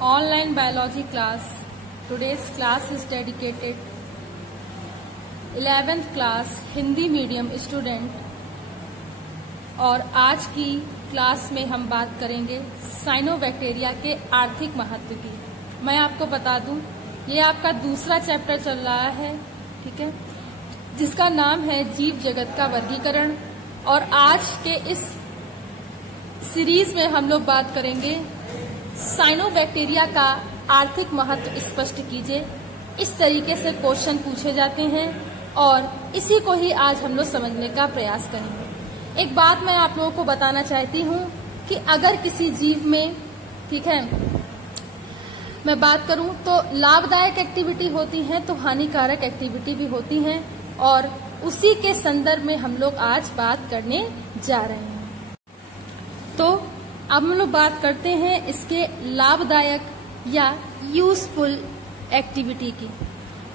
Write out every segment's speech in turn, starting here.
online biology class. Today's class is dedicated 11th class Hindi medium student, और आज की class में हम बात करेंगे साइनोबैक्टीरिया के आर्थिक महत्व की। मैं आपको बता दूं, ये आपका दूसरा चैप्टर चल रहा है, ठीक है, जिसका नाम है जीव जगत का वर्गीकरण। और आज के इस सीरीज में हम लोग बात करेंगे साइनोबैक्टीरिया का आर्थिक महत्व स्पष्ट कीजिए। इस तरीके से क्वेश्चन पूछे जाते हैं और इसी को ही आज हम लोग समझने का प्रयास करेंगे। एक बात मैं आप लोगों को बताना चाहती हूँ कि अगर किसी जीव में, ठीक है, मैं बात करूं तो लाभदायक एक्टिविटी होती है तो हानिकारक एक्टिविटी भी होती है, और उसी के संदर्भ में हम लोग आज बात करने जा रहे हैं। तो अब हम लोग बात करते हैं इसके लाभदायक या यूजफुल एक्टिविटी की।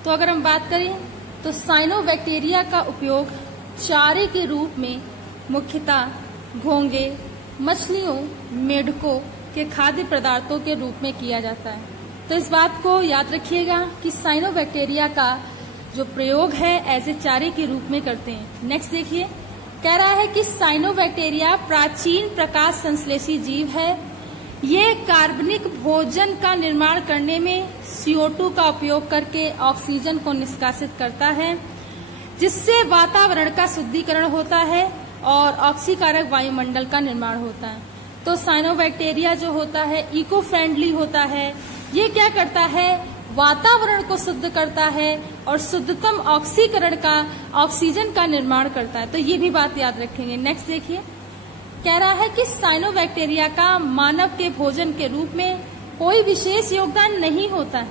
तो अगर हम बात करें तो साइनोबैक्टीरिया का उपयोग चारे के रूप में मुख्यतः घोंगे, मछलियों, मेढकों के खाद्य पदार्थों के रूप में किया जाता है। तो इस बात को याद रखिएगा कि साइनोबैक्टीरिया का जो प्रयोग है ऐसे चारे के रूप में करते हैं। नेक्स्ट देखिए, कह रहा है कि साइनोबैक्टीरिया प्राचीन प्रकाश संश्लेषी जीव है। ये कार्बनिक भोजन का निर्माण करने में CO2 का उपयोग करके ऑक्सीजन को निष्कासित करता है, जिससे वातावरण का शुद्धिकरण होता है और ऑक्सीकारक वायुमंडल का निर्माण होता है। तो साइनोबैक्टीरिया जो होता है इको फ्रेंडली होता है। ये क्या करता है, वातावरण को शुद्ध करता है और शुद्धतम ऑक्सीकरण का, ऑक्सीजन का निर्माण करता है। तो ये भी बात याद रखेंगे। नेक्स्ट देखिए, कह रहा है कि साइनोबैक्टीरिया का मानव के भोजन के रूप में कोई विशेष योगदान नहीं होता है,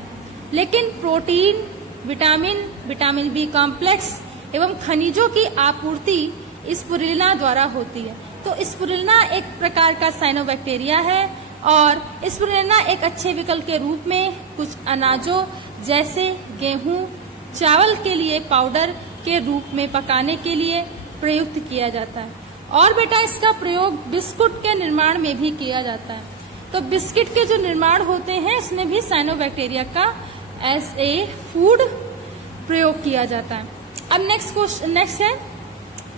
लेकिन प्रोटीन, विटामिन बी कॉम्प्लेक्स एवं खनिजों की आपूर्ति स्पुरुलिना द्वारा होती है। तो स्पुरुलिना एक प्रकार का साइनोबैक्टीरिया है, और स्पुरुलिना एक अच्छे विकल्प के रूप में कुछ अनाजों जैसे गेहूं, चावल के लिए पाउडर के रूप में पकाने के लिए प्रयुक्त किया जाता है। और बेटा इसका प्रयोग बिस्कुट के निर्माण में भी किया जाता है। तो बिस्किट के जो निर्माण होते हैं इसमें भी साइनोबैक्टीरिया का एज ए फूड प्रयोग किया जाता है। अब नेक्स्ट है,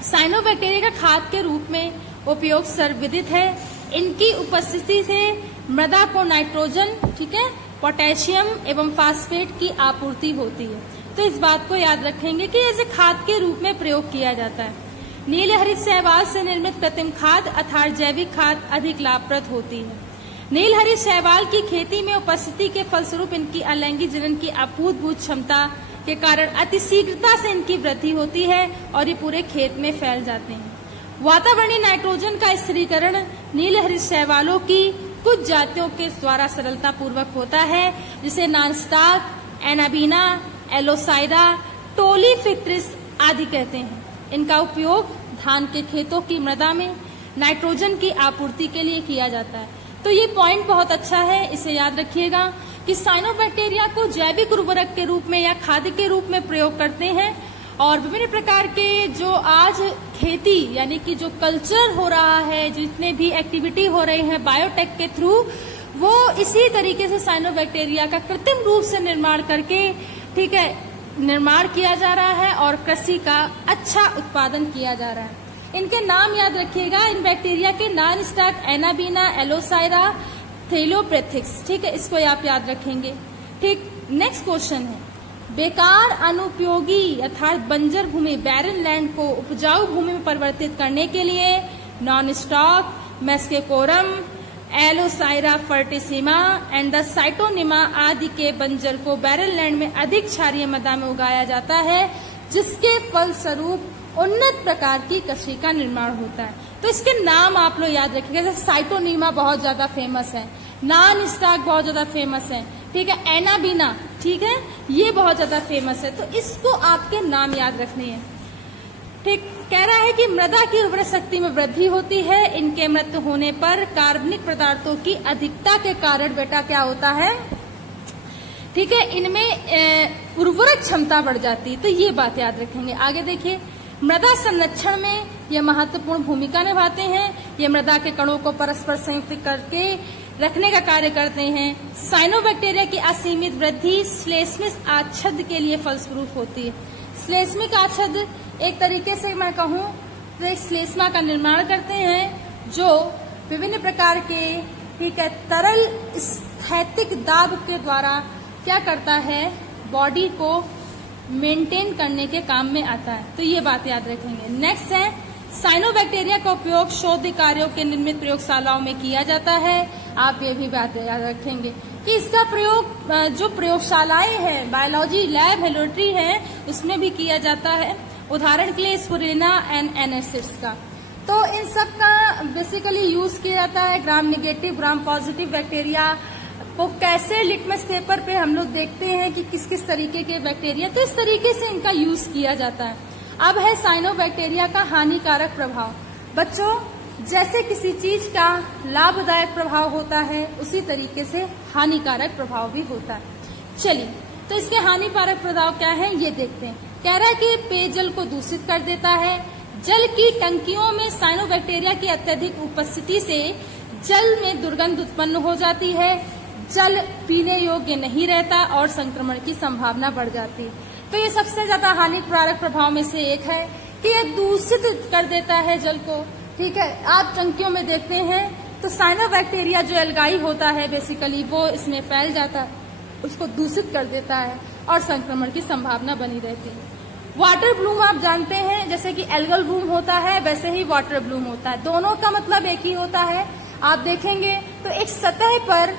साइनोबैक्टीरिया का खाद के रूप में उपयोग सर्वविदित है। इनकी उपस्थिति से मृदा को नाइट्रोजन, ठीक है, पोटेशियम एवं फास्फेट की आपूर्ति होती है। तो इस बात को याद रखेंगे कि इसे खाद के रूप में प्रयोग किया जाता है। नील हरित शैवाल से निर्मित कृत्रिम खाद अर्थात जैविक खाद अधिक लाभप्रद होती है। नील हरित शैवाल की खेती में उपस्थिति के फलस्वरूप इनकी अलैंगिक जनन की अभूतपूर्व क्षमता के कारण अतिशीघ्रता से इनकी वृद्धि होती है और ये पूरे खेत में फैल जाते हैं। वातावरणीय नाइट्रोजन का स्थिरीकरण नील हरित शैवालों की कुछ जातियों के द्वारा सरलता पूर्वक होता है, जिसे नॉनस्टाक, एनाबीना, एलोसाइरा, टोलीफिक्ट्रिस आदि कहते हैं। इनका उपयोग धान के खेतों की मृदा में नाइट्रोजन की आपूर्ति के लिए किया जाता है। तो ये पॉइंट बहुत अच्छा है, इसे याद रखिएगा कि साइनोबैक्टीरिया को जैविक उर्वरक के रूप में या खाद्य के रूप में प्रयोग करते हैं, और विभिन्न प्रकार के जो आज खेती यानी कि जो कल्चर हो रहा है, जितने भी एक्टिविटी हो रहे हैं बायोटेक के थ्रू, वो इसी तरीके से साइनोबैक्टीरिया का कृत्रिम रूप से निर्माण करके, ठीक है, निर्माण किया जा रहा है और कृषि का अच्छा उत्पादन किया जा रहा है। इनके नाम याद रखिएगा, इन बैक्टीरिया के नॉनस्टाक, एनाबीना, एलोसाइरा, थैलोप्रेथिक्स, ठीक है, इसको आप याद रखेंगे। ठीक, नेक्स्ट क्वेश्चन है, बेकार अनुपयोगी अर्थात बंजर भूमि, बैरन लैंड को उपजाऊ भूमि में परिवर्तित करने के लिए नॉनस्टॉक, मेस्केकोरम, एलोसाइरा फर्टिसिमा एंड द साइटोनिमा आदि के बंजर को बैरन लैंड में अधिक क्षारीय मृदा में उगाया जाता है, जिसके फलस्वरूप उन्नत प्रकार की कृषि का निर्माण होता है। तो इसके नाम आप लोग याद रखिएगा, जैसे साइटोनिमा बहुत ज्यादा फेमस है, नॉनस्टॉक बहुत ज्यादा फेमस है, ठीक है, एनाबीना, ठीक है, ये बहुत ज्यादा फेमस है। तो इसको आपके नाम याद रखने हैं। ठीक, कह रहा है कि मृदा की उर्वरक शक्ति में वृद्धि होती है। इनके मृत्यु होने पर कार्बनिक पदार्थों की अधिकता के कारण बेटा क्या होता है, ठीक है, इनमें उर्वरक क्षमता बढ़ जाती है। तो ये बात याद रखेंगे। आगे देखिए, मृदा संरक्षण में ये महत्वपूर्ण भूमिका निभाते हैं। ये मृदा के कणों को परस्पर संयुक्त करके रखने का कार्य करते हैं। साइनोबैक्टीरिया की असीमित वृद्धि श्लेष्मिक आच्छाद के लिए फलस्वरूप होती है। श्लेष्मिक आच्छाद एक तरीके से मैं कहूँ तो एक श्लेष्मा का निर्माण करते हैं जो विभिन्न प्रकार के ठीक है तरल स्थैतिक दाब के द्वारा क्या करता है, बॉडी को मेंटेन करने के काम में आता है। तो ये बात याद रखेंगे। नेक्स्ट है साइनोबैक्टीरिया का उपयोग शोध कार्यों के निर्मित प्रयोगशालाओं में किया जाता है। आप ये भी बात याद रखेंगे कि इसका प्रयोग जो प्रयोगशालाएं हैं, बायोलॉजी लैब है, लेबोरेटरी है, उसमें भी किया जाता है। उदाहरण के लिए स्पुरुलिना एंड एनेसिस का। तो इन सब का बेसिकली यूज किया जाता है। ग्राम निगेटिव, ग्राम पॉजिटिव बैक्टीरिया को कैसे लिटमस पेपर पे हम लोग देखते हैं कि किस किस तरीके के बैक्टीरिया, तो इस तरीके से इनका यूज किया जाता है। अब है साइनोबैक्टीरिया का हानिकारक प्रभाव। बच्चों, जैसे किसी चीज का लाभदायक प्रभाव होता है उसी तरीके से हानिकारक प्रभाव भी होता है। चलिए, तो इसके हानिकारक प्रभाव क्या है ये देखते हैं। कह रहा है कि पेयजल को दूषित कर देता है। जल की टंकियों में साइनोबैक्टीरिया की अत्यधिक उपस्थिति से जल में दुर्गंध उत्पन्न हो जाती है। जल पीने योग्य नहीं रहता और संक्रमण की संभावना बढ़ जाती है। तो ये सबसे ज्यादा हानिकारक प्रभाव में से एक है कि ये दूषित कर देता है जल को। ठीक है, आप टंकियों में देखते हैं तो साइनोबैक्टीरिया जो एल्गाई होता है बेसिकली वो इसमें फैल जाता है, उसको दूषित कर देता है और संक्रमण की संभावना बनी रहती है। वाटर ब्लूम आप जानते हैं, जैसे कि एल्गल ब्लूम होता है वैसे ही वाटर ब्लूम होता है। दोनों का मतलब एक ही होता है। आप देखेंगे तो एक सतह पर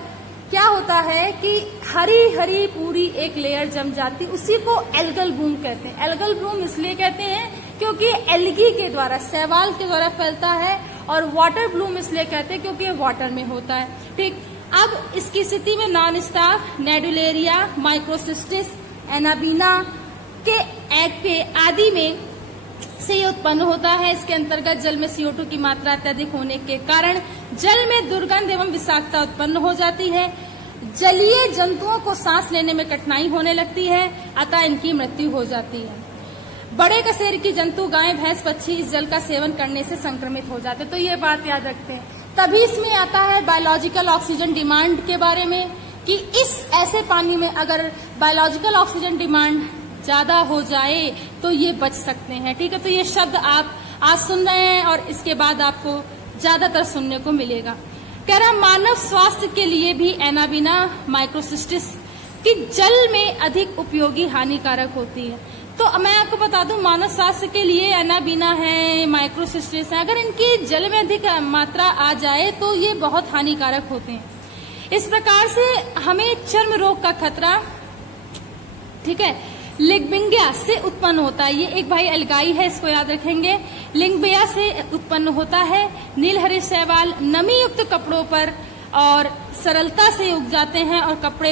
क्या होता है कि हरी हरी पूरी एक लेयर जम जाती, उसी को एल्गल ब्लूम कहते हैं। एल्गल ब्लूम इसलिए कहते हैं क्योंकि एल्गी के द्वारा, शैवाल के द्वारा फैलता है, और वाटर ब्लूम इसलिए कहते हैं क्योंकि ये वाटर में होता है। ठीक, अब इसकी स्थिति में नॉन स्टाफ, नेडुलेरिया, माइक्रोसिस्टिस, एनाबीना के एक्ट आदि में से ये उत्पन्न होता है। इसके अंतर्गत जल में CO2 की मात्रा अत्यधिक होने के कारण जल में दुर्गंध एवं विषाक्तता उत्पन्न हो जाती है। जलीय जंतुओं को सांस लेने में कठिनाई होने लगती है, अतः इनकी मृत्यु हो जाती है। बड़े कसेर की जंतु, गाय, भैंस, पक्षी इस जल का सेवन करने से संक्रमित हो जाते हैं। तो ये बात याद रखते हैं। तभी इसमें आता है बायोलॉजिकल ऑक्सीजन डिमांड के बारे में कि इस ऐसे पानी में अगर बायोलॉजिकल ऑक्सीजन डिमांड ज्यादा हो जाए तो ये बच सकते हैं। ठीक है, तो ये शब्द आप आज सुन रहे हैं और इसके बाद आपको ज्यादातर सुनने को मिलेगा। कह रहा मानव स्वास्थ्य के लिए भी एनाबीना माइक्रोसिस्टिस की जल में अधिक उपयोगी हानिकारक होती है। तो मैं आपको बता दूं, मानव स्वास्थ्य के लिए एनाबीना है, माइक्रोसिस्टिस है, अगर इनकी जल में अधिक मात्रा आ जाए तो ये बहुत हानिकारक होते हैं। इस प्रकार से हमें चर्म रोग का खतरा, ठीक है, लिंगबिया से उत्पन्न होता है। ये एक भाई एल्गाई है, इसको याद रखेंगे। लिंगबिया से उत्पन्न होता है। नीलहरे शैवाल नमी युक्त कपड़ों पर और सरलता से उग जाते हैं और कपड़े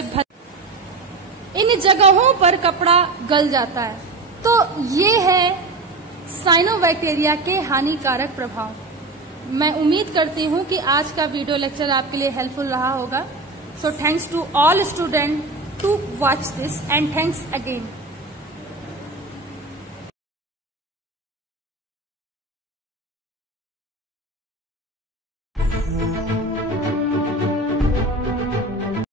इन जगहों पर कपड़ा गल जाता है। तो ये है साइनोबैक्टीरिया के हानिकारक प्रभाव। मैं उम्मीद करती हूँ कि आज का वीडियो लेक्चर आपके लिए हेल्पफुल रहा होगा। So thanks to all student to watch this and thanks again.